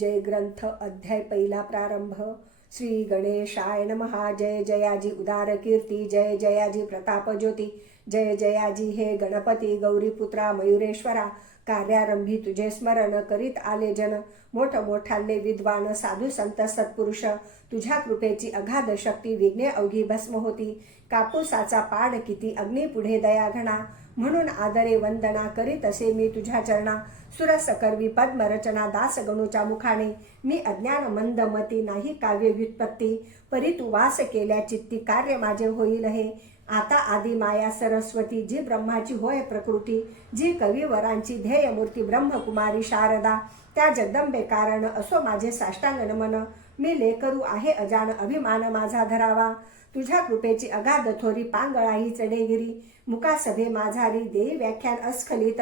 जय ग्रंथ अध्याय पहिला प्रारंभ श्री गणेशाय नमहा जय जयाजी उदार कीर्ती जय जयाजी प्रताप ज्योती जय जयाजी हे गणपती गौरीपुत्रा मयुरेश्वरा कार्यारंभी तुझे स्मरण करीत आले जन. मोठ मोठाले विद्वान साधू संत सत्पुरुष तुझ्या कृपेची अगाध शक्ती विघ्ने अवघी भस्म होती. कापूसाचा पाड किती अग्नी पुढे दया घणा. म्हणून आदरे वंदना करीत असे मी तुझ्या चरणा. सुरस करवी पद्मरचना दास गणूच्या मुखाने. मी अज्ञान मंदमती नाही काव्य व्युत्पत्ती. परी तू वास केल्या चित्ती कार्य माझे होईल हे. आता आदि माया सरस्वती जी ब्रह्माची होय प्रकृती जी कविवरांची ध्येयमूर्ती ब्रह्मकुमारी शारदा त्या जगदंबे कारण असो माझे साष्टांग नमन. मी लेकरू आहे अजान अभिमान माझा धरावा. तुझ्या कृपेची अगाध थोरी पांगळाही चढेगिरी. मुकासभे माझारी देई व्याख्यान अस्खलित.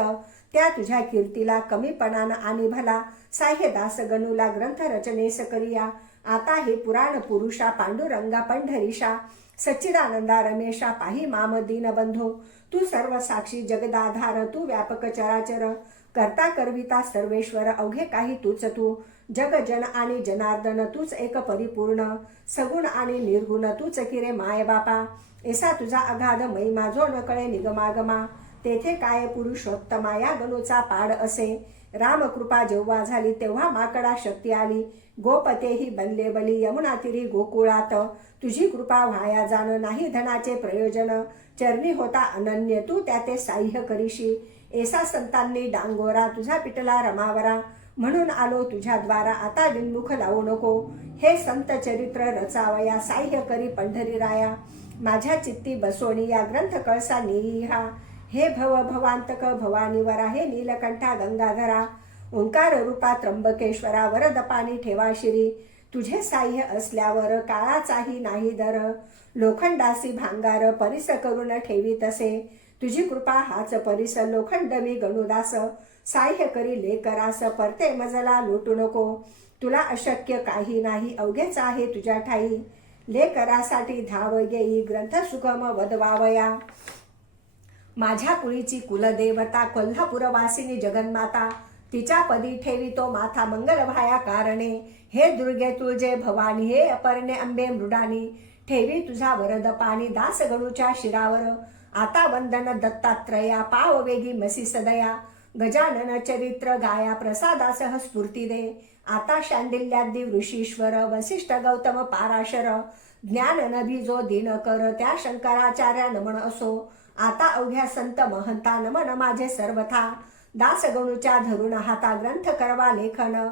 त्या तुझ्या कीर्तीला कमीपणानं आणि भला. साह्यदास गणूला ग्रंथ रचनेस करिया. आता हे पुराण पुरुषा पांडुरंगा पंढरीशा सच्चिदानंदा रमेशा पाही माम दीनबंधो तू सर्व साक्षी जगदाधार तू व्यापक चराचर करता करविता सर्वेश्वर अवघे काही तूच तू जग जन आणि जनार्दन तूच एक परिपूर्ण सगुण आणि निर्गुण तूच किरे माय बापा ऐसा तुझा अगाध महिमा जो नकळे निगमागमा तेथे काय पुरुषोत्तमा या गणूचा पाड असे रामकृपा जेव्हा झाली तेव्हा माकडा शक्ती आली गोपतेही बनले बली यमुनातिरी गोकुळात। तुझी कृपा व्हाया जाण नाही धनाचे प्रयोजन। चरणी होता अनन्य तू त्याते साह्य करीशी। एसा संतांनी डांगोरा तुझा पिटला रमावरा। म्हणून आलो तुझ्या द्वारा आता विनमुख लावू नको। हे संत चरित्र रचावया साह्य करी पंढरी राया माझ्या चित्ती बसोणी या ग्रंथ कळसा निहा। हे भव भवांतक भवानीवरा हे नीलकंठा गंगाधरा। ओंकार रूपा त्र्यंबकेश्वरा वरद पाणी ठेवा शिरी. तुझे साह्य असल्यावर काळाचाही नाही दर. लोखंडासी भांगार परिस करून ठेवी तसे. तुझी कृपा हाच परिस. लोखंड मी गणुदास. साह्य करी लेकरास परते मजला लुटू नको. तुला अशक्य काही नाही. अवघेच आहे तुझ्या ठाई. लेकरासाठी धाव येई. ग्रंथ सुगम वदवावया. माझ्या कुळीची कुलदेवता कोल्हापूरवासिनी जगन्माता. तिच्या पदी ठेवी तो माथा मंगल भाया कारणे. हे दुर्गे तुळजे भवानी हे अपर्णे अंबे मृडानी. ठेवी तुझा वरद पाणी दास गणूच्या शिरावर. आता वंदन दत्तात्रया पाव वेगी मसी सदया. गजानन चरित्र गाया प्रसादासह स्फूर्ती दे. आता शांडिल्यादी ऋषीश्वर वसिष्ठ गौतम पाराशर. ज्ञान नभी जो दिनकर त्या शंकराचार्या नमन असो. आता अवघ्या संत महंता नमन माझे सर्वथा. दासगणूच्या धरून हाता ग्रंथ करवा लेखन.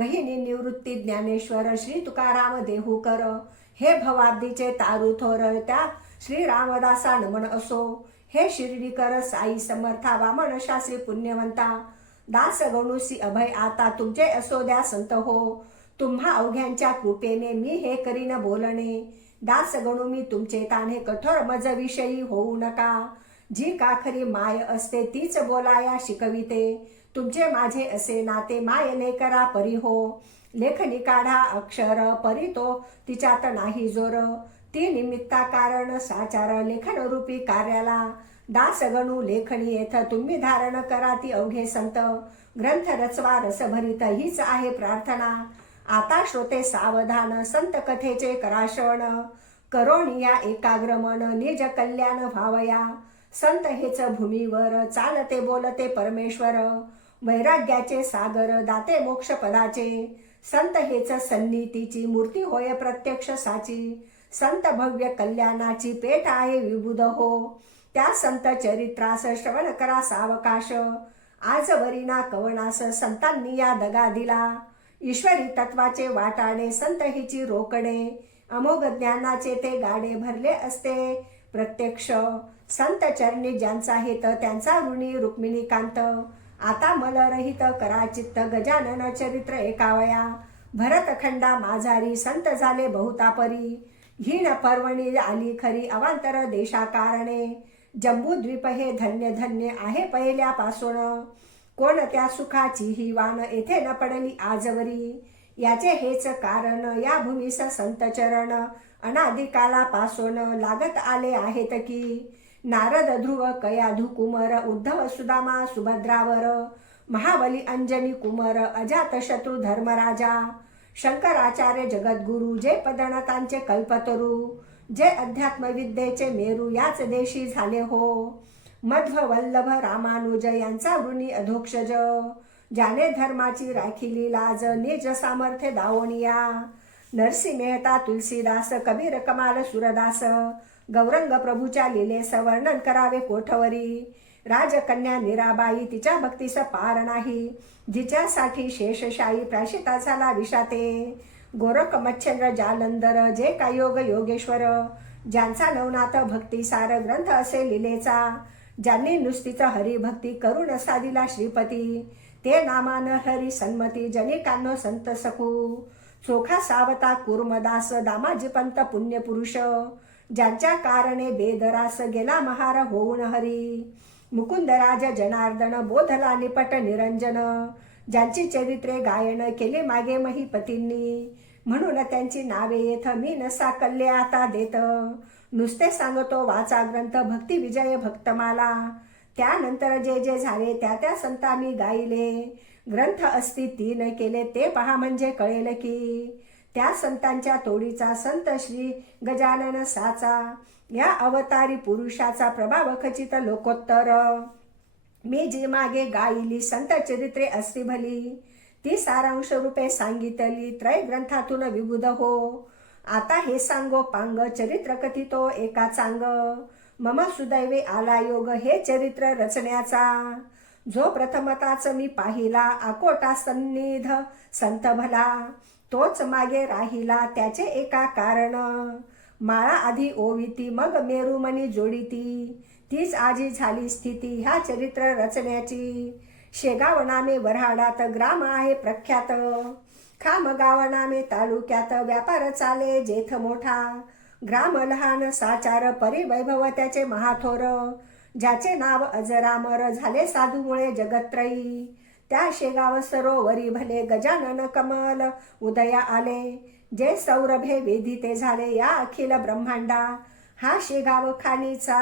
गहिनी निवृत्ती ज्ञानेश्वर श्री तुकाराम देहूकर हे भवाब्दीचे तारू थोर त्या श्री रामदासा नमन असो. हे शिर्डीकर साई समर्था वामन शास्त्री पुण्यवंता. दास गणूसी अभय आता तुमचे असो द्या संत हो. तुम्हा अवघ्यांच्या कृपेने मी हे करीन बोलणे. दास गणू मी तुमचे ताने कठोर मज विषयी होऊ नका. जी काखरी माय असते तीच बोलाया शिकविते. तुमचे माझे असे नाते मायने करा परी हो. लेखनी काढा अक्षर परी तो तिच्यात नाही जोर. ती निमित्ता कारण साचार लेखन रूपी कार्याला. दासगणू लेखणी लेखनी येथ तुम्ही धारण करा ती अवघे संत. ग्रंथ रचवा रसभरित हीच आहे प्रार्थना. आता श्रोते सावधान संत कथेचे करा श्रवण करोणिया एकाग्रमण निज कल्याण भावया संत हेच भूमीवर चालते बोलते परमेश्वर. वैराग्याचे सागर दाते मोक्ष पदाचे. संत हेच सन्नीतीची मूर्ती होय प्रत्यक्ष साची. संत भव्य कल्याणाची पेट आहे विबुध हो. त्या संत चरित्रास श्रवण करा सावकाश. आजवरीना कवनास संतांनी या दगा दिला. ईश्वरी तत्वाचे वाटाणे संत हिची रोकडे अमोघ ज्ञानाचे ते गाडे भरले असते. प्रत्यक्ष संत चरणी ज्यांचा हेत त्यांचा ऋणी रुक्मिणी कांत आता मलरहित करा चित्त गजानन चरित्र एकावया. भरतखंडा माझारी संत झाले बहुतापरी. हीण पर्वणी आली खरी अवांतर देशा कारणे जम्बूद्वीप हे धन्य धन्य आहे पहिल्यापासून. कोण त्या सुखाची ही वाण येथे न पडली आजवरी? याचे हेच कारण या भूमीस संत चरण. अनादिकालापासून लागत आले आहेत की? नारद ध्रुव कयाधु कुमर उद्धव सुदामा सुभद्रावर महाबली अंजनी कुमर अजातशत्रु धर्मराजा शंकराचार्य जगद्गुरु जे पदणतांचे कल्पतरू जे अध्यात्मविद्येचे मेरू याच देशी झाले हो. मध्व वल्लभ रामानुज यांचा ऋणी अधोक्षज ज्याने धर्माची राखिली लाज निज सामर्थ्य दावणिया. नरसी मेहता तुलसीदास कबीर कमाल सुरदास गौरंग प्रभूच्या लिलेस वर्णन करावे कोठवरी. राजकन्या निराबाई तिच्या भक्तीस पार नाही. जिच्यासाठी शेषशाही प्राशिता झाला विषाते. गोरख मच्छंद्र जालंधर जे का योग योगेश्वर. ज्यांचा नवनाथ भक्तिसार ग्रंथ असे लिलेचा ज्यांनी नुसतीच हरिभक्ती करून साधिला श्रीपती. ते नामान हरी सन्मती जनिकांनो संत सकू चोखा सावता कुर्मदास दामाजी पंत पुण्यपुरुष. ज्यांच्या कारणे बेदरास गेला महार होऊन हरी. मुकुंदराज जनार्दन बोधला निपट निरंजन. ज्यांची चरित्रे गायन केले मागे महीपतींनी. म्हणून त्यांची नावे येथ मी नसा कल्ले आता देत. नुसते सांगतो वाचा ग्रंथ भक्ती विजय भक्तमाला. त्यानंतर जे जे झाले त्या त्या संतांनी गायले. ग्रंथ असती तीन केले ते पहा म्हणजे कळेल की त्या संतांच्या तोडीचा संत श्री गजानन साचा. या अवतारी पुरुषाचा प्रभाव खचित लोकोत्तर. मी जी मागे गायली संत चरित्रे असती भली. ती सारांश रूपे सांगितली त्रय ग्रंथातून विबुध हो. आता हे सांगो पांग चरित्र कथितो एका चांग. मम सुदैवे आला योग हे चरित्र रचण्याचा. जो प्रथमताच मी पाहिला आकोटा सन्निध संत भला. तोच मागे राहिला त्याचे एका कारण. माळा आधी ओविती मग मेरुमणी जोडीती. तीच आजी झाली स्थिती ह्या चरित्र रचण्याची. शेगाव नामे वऱ्हाडात ग्राम आहे प्रख्यात. खामगाव नामे तालुक्यात व्यापार चाले जेथ मोठा. ग्राम लहान साचार परिवैभव त्याचे महाथोर. ज्याचे नाव अजरामर झाले साधूमुळे जगत्रयी. त्या शेगाव सरोवरी भले गजानन कमल उदया आले. जे सौरभे वेदिते झाले या अखिल ब्रह्मांडा. हा शेगाव खानीचा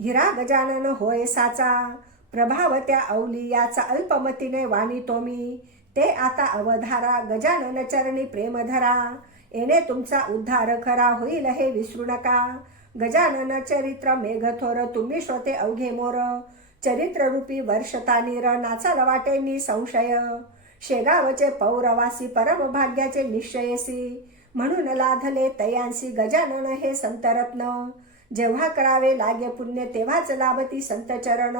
हिरा गजानन होय साचा. प्रभाव त्या अवलियाचा अल्पमतीने वाणितो मी. ते आता अवधारा गजानन चरणी प्रेमधरा. येणे तुमचा उद्धार खरा होईल हे विसरू नका. गजानन चरित्र मेघथोर तुम्ही श्रोते अवघे मोर. चरित्ररूपी वर्षतानीर नाचाल वाटे संशय. शेगावचे पौरवासी परमभाग्याचे निश्चयसी. म्हणून लाधले तयांसी गजानन हे संतरत्न. जेव्हा करावे लागे पुण्य तेव्हाच लाभती संतचरण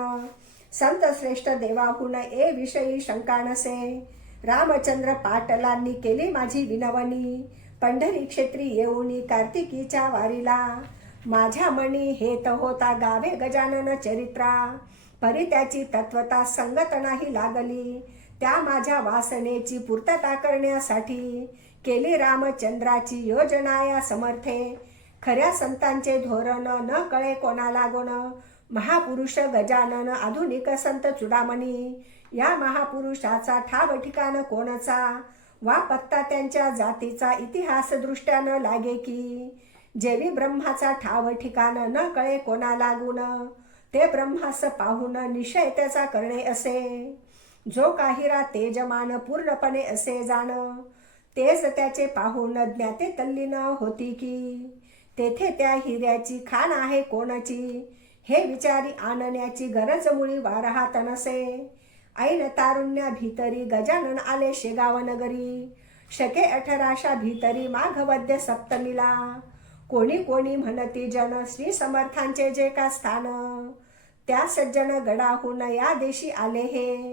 संत श्रेष्ठ देवाहून ए विषयी शंका नसे. रामचंद्र पाटलांनी केली माझी विनवणी. पंढरी क्षेत्री येऊनी कार्तिकीच्या वारीला. माझ्या मणी हेत होता गावे गजानन चरित्रा. परी त्याची तत्वता संगतनाही लागली. त्या माझ्या वासनेची पूर्तता करण्यासाठी केली रामचंद्राची योजना या समर्थे. खऱ्या संतांचे धोरण न कळे कोणाला गुण. महापुरुष गजानन आधुनिक संत चुडामणी. या महापुरुषाचा ठाव ठिकाण कोणचा? वा पत्ता त्यांच्या जातीचा इतिहास न लागे की? जेवी ब्रह्माचा ठाव ठिकाण न कळे कोणा लागून ते ब्रह्मास पाहून निश्चय त्याचा करणे असे. जो काहीरा तेजमान पूर्णपणे असे जाण तेच त्याचे पाहून ज्ञाते तल्लीन होती की तेथे त्या हिऱ्याची खाण आहे कोणाची? हे विचारी आणण्याची गरज मुळी वारहात नसे. ऐन तारुण्या भीतरी गजानन आले शेगाव नगरी शके अठराशा भीतरी माघवद्य सप्तमीला. कोणी कोणी म्हणती जन श्री समर्थांचे जे का स्थान त्या सज्जन गडाहून या देशी आले हे.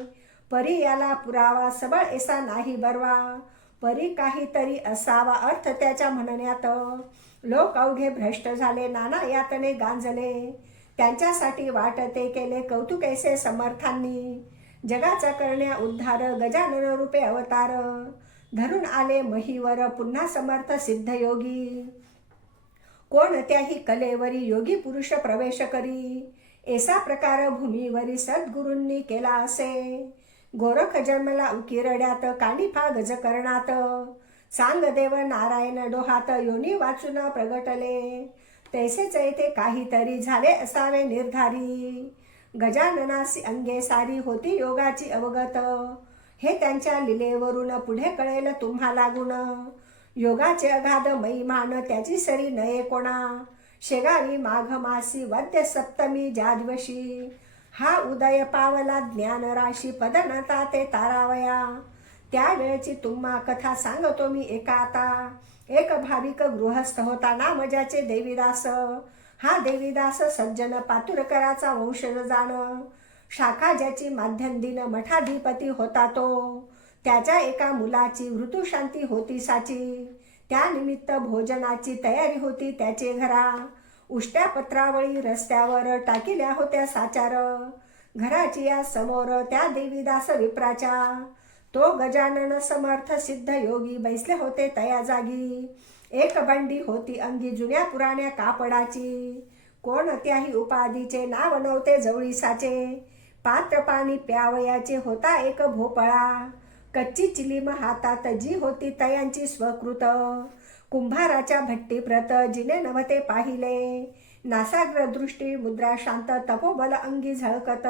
परी याला पुरावा सबळ ऐसा नाही बरवा. परी काहीतरी असावा अर्थ त्याच्या म्हणण्यात. लोक अवघे भ्रष्ट झाले नाना यातने गांजले. त्यांच्यासाठी वाट ते केले कौतुक ऐसे समर्थांनी. जगाचा करण्या उद्धार गजानन रूपे अवतार. धरून आले महीवर पुन्हा समर्थ सिद्धयोगी कोणत्याही कलेवरी योगी पुरुष प्रवेश करी? ऐसा प्रकार भूमीवरी सद्गुरूंनी केला असे. गोरख जन्मला उकिरड्यात कानिफा गज करणात सांग देव नारायण डोहात योनी वाचून प्रगटले. तैसेच येथे काहीतरी झाले असावे निर्धारी. गजाननासी अंगे सारी होती योगाची अवगत. हे त्यांच्या लिलेवरून पुढे कळेल तुम्हा लागून योगाचे अगाध महिमान त्याची सरी नये कोणा. शेगावी माघ मासी वद्य सप्तमी ज्या दिवशी हा उदय पावला ज्ञान राशी पदनता ते तारावया. त्यावेळची तुम्हा कथा सांगतो मी एका आता. एक भाविक गृहस्थ होता ना मजाचे देवीदास. हा देवीदास सज्जन पातुरकराचा वंशज जाण. शाखा ज्याची माध्यंदिन मठाधिपती होता तो. त्याच्या एका मुलाची ऋतुशांती होती साची. त्यानिमित्त भोजनाची तयारी होती त्याचे घरा. उष्ट्या पत्रावळी रस्त्यावर टाकिल्या होत्या साचार घराची या समोर त्या देवीदास विप्राच्या तो गजानन समर्थ सिद्ध योगी बैसले होते तया जागी. एक बंडी होती अंगी जुन्या पुराण्या कापडाची. कोणत्याही उपाधीचे नाव नव्हते जवळीसाचे पात्र पाणी प्यावयाचे होता एक भोपळा. कच्ची चिलीम हातात जी होती तयांची स्वकृत. कुंभाराच्या भट्टी प्रत जिने नवते पाहिले. नासाग्र दृष्टी मुद्रा शांत तपोबल अंगी झळकत.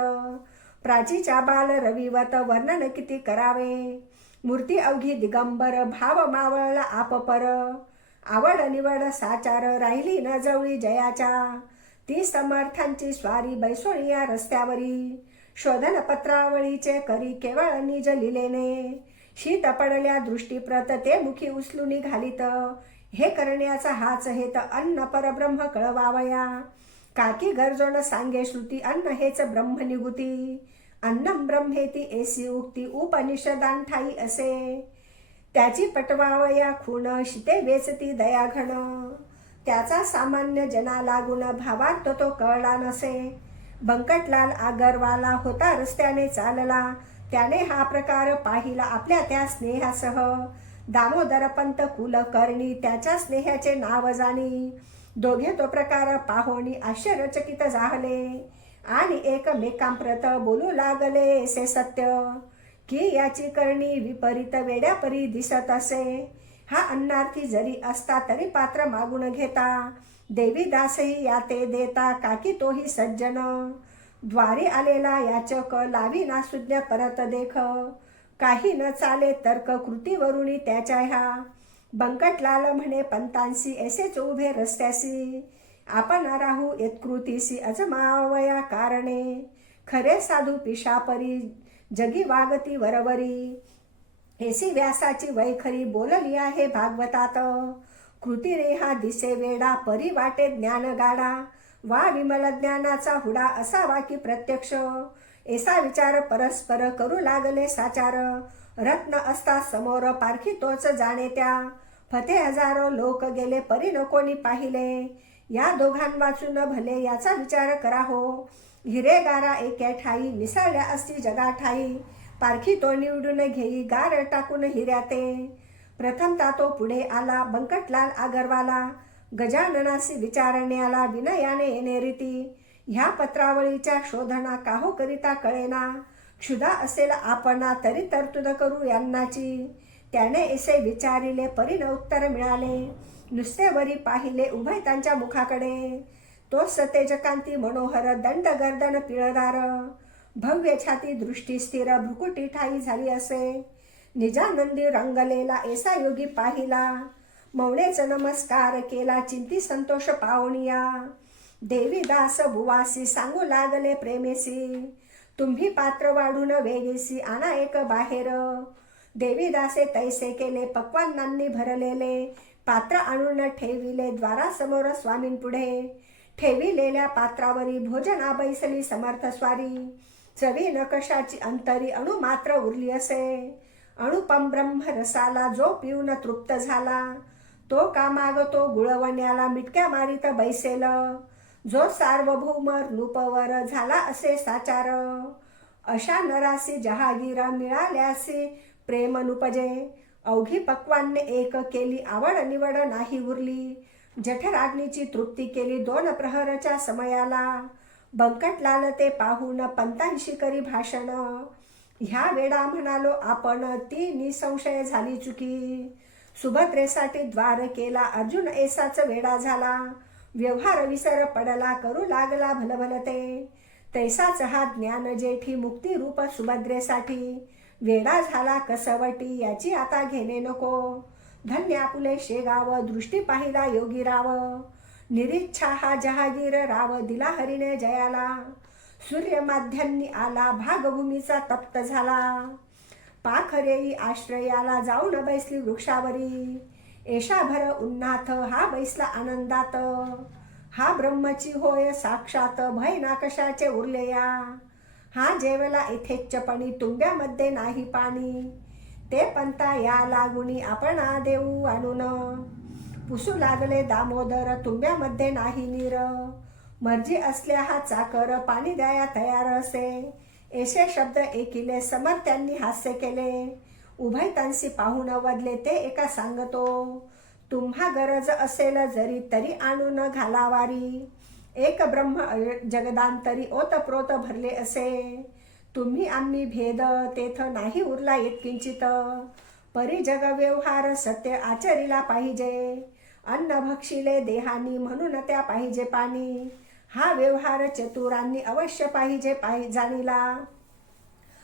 प्राचीच्या बाल रविवत वर्णन किती करावे. मूर्ती अवघी दिगंबर भाव मावळला आपपर. आवड निवड साचार राहिली न जवळी जयाच्या. ती समर्थांची स्वारी बैसोळी या रस्त्यावरी. शोधन पत्रावळीचे करी केवळ निज लिलेने. शीत पडल्या दृष्टीप्रत ते मुखी उचलून घालित. हे करण्याचा हाच हेत अन्न परब्रह्म कळवावया. काकी गरजोन सांगे श्रुती अन्न हेच ब्रह्म निगुती. अन्नम ब्रह्मेती एसी उक्ती उपनिषदान ठाई असे. त्याची पटवावया खूण शिते वेचती दयाघन त्याचा सामान्य जना लागून भावार्थ तो कळला नसे. बंकटलाल आगरवाला होता रस्त्याने चालला. त्याने हा प्रकार पाहिला आपल्या त्या स्नेहासह. दामोदरपंत कुलकर्णी त्याच्या स्नेहाचे नाव जाणी. दोघे तो प्रकार पाहोणी आश्चर्यचकित झाले. आणि एकमेकांप्रत बोलू लागले से सत्य. की याची करणी विपरीत वेड्यापरी दिसत असे. हा अन्नार्थी जरी असता तरी पात्र मागून घेता. देवी या ते देता काकी तोही सज्जन. द्वारी आलेला याचक लावी ना सुज्ञ परत देख. काही न चाले तर्क कृतीवरुणी त्याच्या ह्या. बंकटलाल म्हणे पंतांसी ऐसेच उभे रस्त्यासी आपण राहू यत्कृतीसी अजमावया कारणे. खरे साधू पिशापरी जगी वागती वरवरी. एसी व्यासाची वैखरी बोलली आहे भागवतात. कृती रे हा दिसे वेडा परी वाटे ज्ञान गाडा वा विमल ज्ञानाचा हुडा असावा की प्रत्यक्ष? एसा विचार परस्पर करू लागले साचार. रत्न असता समोर पारखी तोच जाणे त्या. फते हजारो लोक गेले परी नकोनी पाहिले. या दोघां वाचून भले याचा विचार करा हो हिरेगारा एके ठाई मिसळल्या असती जगा ठाई पारखी तो निवडून घेई गार टाकून हिऱ्या ते. प्रथमता तो पुढे आला बंकटलाल आगरवाला गजाननासी विचारण्याला विनयाने येणे रीती ह्या पत्रावळीच्या शोधना काहो करिता कळेना क्षुधा असेल आपणा तरी तरतुद करू यांनाची त्याने एसे विचारिले परीन उत्तर मिळाले नुसते वरी पाहिले उभय त्यांच्या मुखाकडे तो सतेजकांती मनोहर दंड गर्दन पिळदार भव्य छाती दृष्टी स्थिर भ्रुकुटी ठाई झाली असे निजानंदी रंगलेला ऐसा योगी पाहिला. मौळेच नमस्कार केला चिंती संतोष पावणिया देवीदास भुवासी सांगू लागले प्रेमेसी. तुम्ही पात्र वाढून वेगेसी आणा एक बाहेर. देवीदासे तैसे केले पक्वांनांनी भरलेले. पात्र आणून ठेविले द्वारासमोर स्वामींपुढे. ठेविलेल्या पात्रावरी भोजना बैसली समर्थ स्वारी. चवी नकशाची अंतरी अणु मात्र उरली असे. अणुपम ब्रह्म रसाला जो पिऊन तृप्त झाला तो का मागतो गुळवण्याला मिटक्या मारित बैसेल. जो सार्वभौम नृपवर झाला असे साचार. अशा नरासी जहागीर मिळाल्यासे प्रेम नुपजे. अवघी पक्वान्ने एक केली आवड निवड नाही उरली. जठराग्नीची तृप्ती केली दोन प्रहरच्या समयाला. बंकटलाल ते पाहून पंतांशी करी भाषण. ह्या वेळा म्हणालो आपण ती निसंशय झाली चुकी. सुभद्रेसाठी द्वार केला अर्जुन ऐसाच वेडा झाला. व्यवहार विसर पडला करू लागला भलभलते. तैसाच हा ज्ञान जेठी मुक्ती रूप सुभद्रेसाठी. वेडा झाला कसवटी याची आता घेणे नको. धन्य आपुले शेगाव दृष्टी पाहिला योगी राव निरीच्छा हा जहागीर राव दिला हरीने जयाला. सूर्यमाध्यांनी आला भागभूमीचा तप्त झाला. पाखरेई आश्रयाला जाऊन बैसली वृक्षावरी. एषा भर उन्नाथ हा बैसला आनंदात. हा ब्रह्मची होय साक्षात भय ना कशाचे उरले या. हा जेवला यथेच्छपणी तुंब्यामध्ये नाही पाणी. ते पंता या लागुनी आपण देऊ आणून. पुसू लागले दामोदर तुंब्यामध्ये नाही नीर. मर्जी असल्या हा चाकर पाणी द्याया तयार असे. एसे शब्द एकिले समर्थ्यांनी हास्य केले. उभयतांशी पाहून वदले ते एका सांगतो तुम्हा गरज असेल जरी तरी आणून घालावारी. एक ब्रह्म जगदांतरी ओतप्रोत भरले असे. तुम्ही आम्ही भेद तेथ नाही उरला येत किंचित. परी जग व्यवहार सत्य आचरीला पाहिजे. अन्न भक्षिले देहानी म्हणून त्या पाहिजे पाणी. हा व्यवहार चतुरांनी अवश्य पाहिजे पाहि जाणीला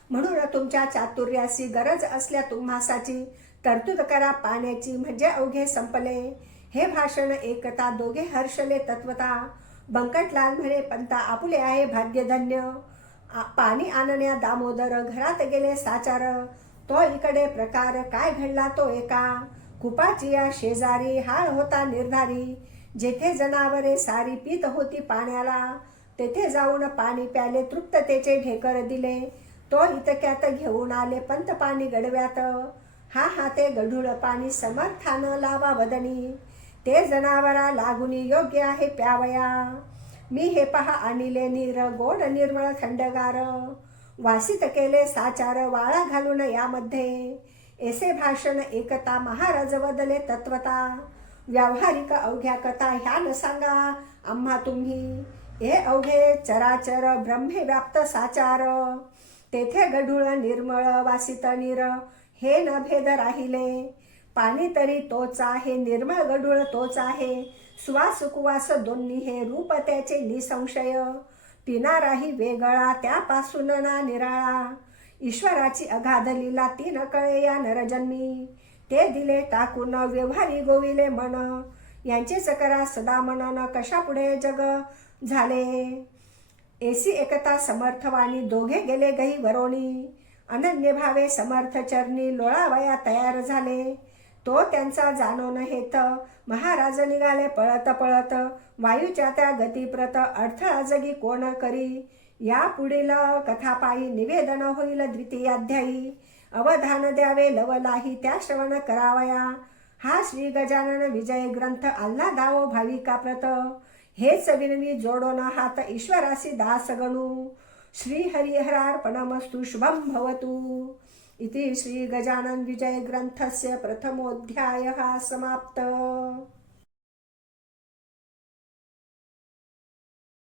म्हणून तुमच्या चातुर्याची गरज असल्या तुम्हासाची तरतूद करा पाण्याची म्हणजे अवघे संपले. हे भाषण एकता दोघे हर्षले तत्वता. बंकटलाल म्हणे पंता आपुले आहे भाग्यधन्य. पाणी आणण्या दामोदर घरात गेले साचार. तो इकडे प्रकार काय घडला तो एका. कुपाची या शेजारी हाळ होता निर्धारी. जेथे जनावरे सारी पीत होती पाण्याला तेथे जाऊन पाणी प्याले तृप्ततेचे ढेकर दिले. तो इतक्यात घेऊन आले पंत पाणी गडव्यात. हा हाते गढूळ पाणी समर्थानं लावा वदनी. ते जनावरा लागुनी योग्य आहे प्यावया. मी हे पहा आणिले नीर गोड निर्मळ थंडगार. वासित केले साचार वाळा घालून यामध्ये. एसे भाषण एकता महाराज वदले तत्वता. व्यावहारिक अवघ्या कथा ह्या न सांगा आम्हा तुम्ही हे अवघे चराचर ब्रह्मे व्याप्त साचार तेथे गढूळ निर्मळ वासित निर हे न भेद राहिले पाणी तरी तोच आहे निर्मळ गढूळ तोच आहे सुवास कुवास दोन्ही हे रूप त्याचे निसंशय पिणाराही वेगळा त्यापासून ना निराळा ईश्वराची अगाध लीला ती न कळे या नरजन्मी ते दिले टाकून व्यवहारी गोविले मन. यांचेच करा सदा मनन कशा पुढे जग झाले? एसी एकता समर्थवाणी दोघे गेले गही वरोणी. अनन्य भावे समर्थ चरणी लोळावया तयार झाले. तो त्यांचा जाणून हेत महाराज निघाले पळत पळत. वायूच्या त्या गतीप्रत अडथळा जगी कोण करी? या पुढील कथापायी निवेदन होईल द्वितीयाध्यायी. अवधान द्यावे लवलाही त्या श्रवण करावया. हा श्री गजानन विजय ग्रंथ आल्हादावो भाविका प्रत. हेच विनवी जोडोन हात ईश्वरासी दास गणू श्री हरिहरार्पणमस्तु शुभं भवतु. इति श्री गजानन विजय ग्रंथस्य प्रथमोऽध्यायः समाप्त.